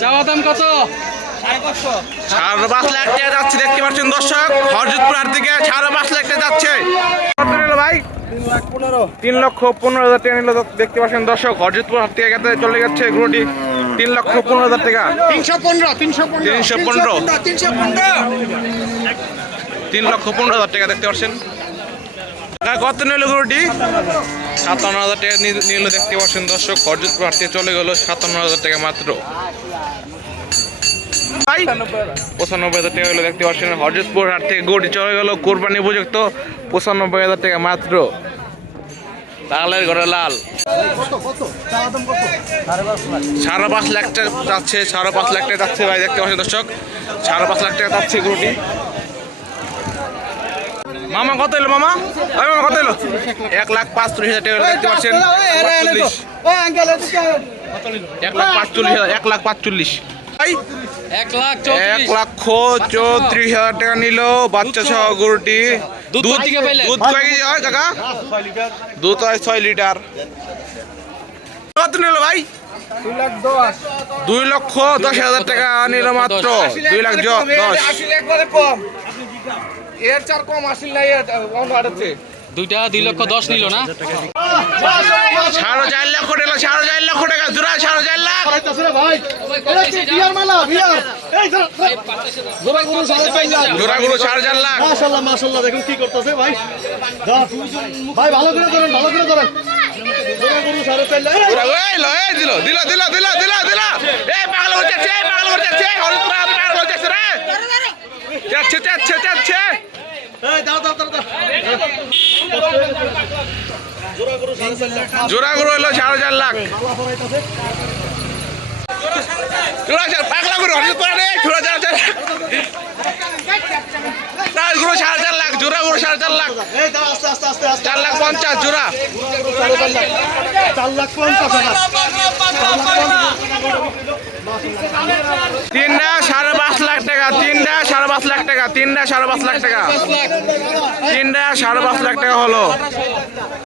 চাওয়া দাম কত? 5.5 লাখ টাকা যাচ্ছে, দেখতে পাচ্ছেন দর্শক। হরজতপুর হাট থেকে 5.5 লাখ টাকা যাচ্ছে। কত নিল ভাই? 3,15,000 টাকা নিল, দেখতে পাচ্ছেন দর্শক। হরজতপুর হাট থেকে চলে যাচ্ছে গরুটি 3,15,000 টাকা। 3,15,000 টাকা দেখতে পাচ্ছেন। কত নিল গরুটি? 57,000 টাকা নিল, দেখতে পাচ্ছেন দর্শক। হরজতপুর হাট থেকে চলে গেল 57,000 টাকা মাত্র। 95,000 টাকা হলো, দেখতে পাচ্ছেন। হরজতপুর হাট থেকে গরুটি চলে গেল কোরবানি উপযুক্ত 95,000 টাকা মাত্র। লালের ঘরে লাল 5.5 লাখ টাকা যাচ্ছে। 5.5 লাখ টাকা যাচ্ছে ভাই, দেখতে পাচ্ছেন দর্শক। 5.5 লাখ টাকা যাচ্ছে গরুটি। মামা কত এলো? মামা কত এলো? 1,45,000 টাকা, দেখতে পাচ্ছেন। 1,45,000 1,34,000 টাকা নিল বাচ্চা সহ গরুটি। দুধ কয় কেজি হয় কাকা? দুধ হয় 6 লিটার। কত নিল ভাই? 2,10,000 টাকা নিল মাত্র। 2,10,000। দুইটা 2,10,000 নিল না? 4.5 লক্ষ নিল। 4.5 লক্ষ টাকা জোড়া। 4.5 লাখ জোড়া গরু। 4.5 লাখ। মাশাআল্লাহ দেখুন কি করতেছে ভাই। ভাই ভালো করে ধরেন, ভালো করে ধরেন। জোড়া গরু হলো 4.5 লাখ। পাগলা গরু গরু 4.5 লাখ। জোড়া গরু 4.5 লাখ। 4,50,000 জোড়া। 3টা 5.5 লাখ টাকা। 3টা 5.5 লাখ টাকা। 3টা 5.5 লাখ টাকা। 3টা 5.5 লাখ টাকা হলো।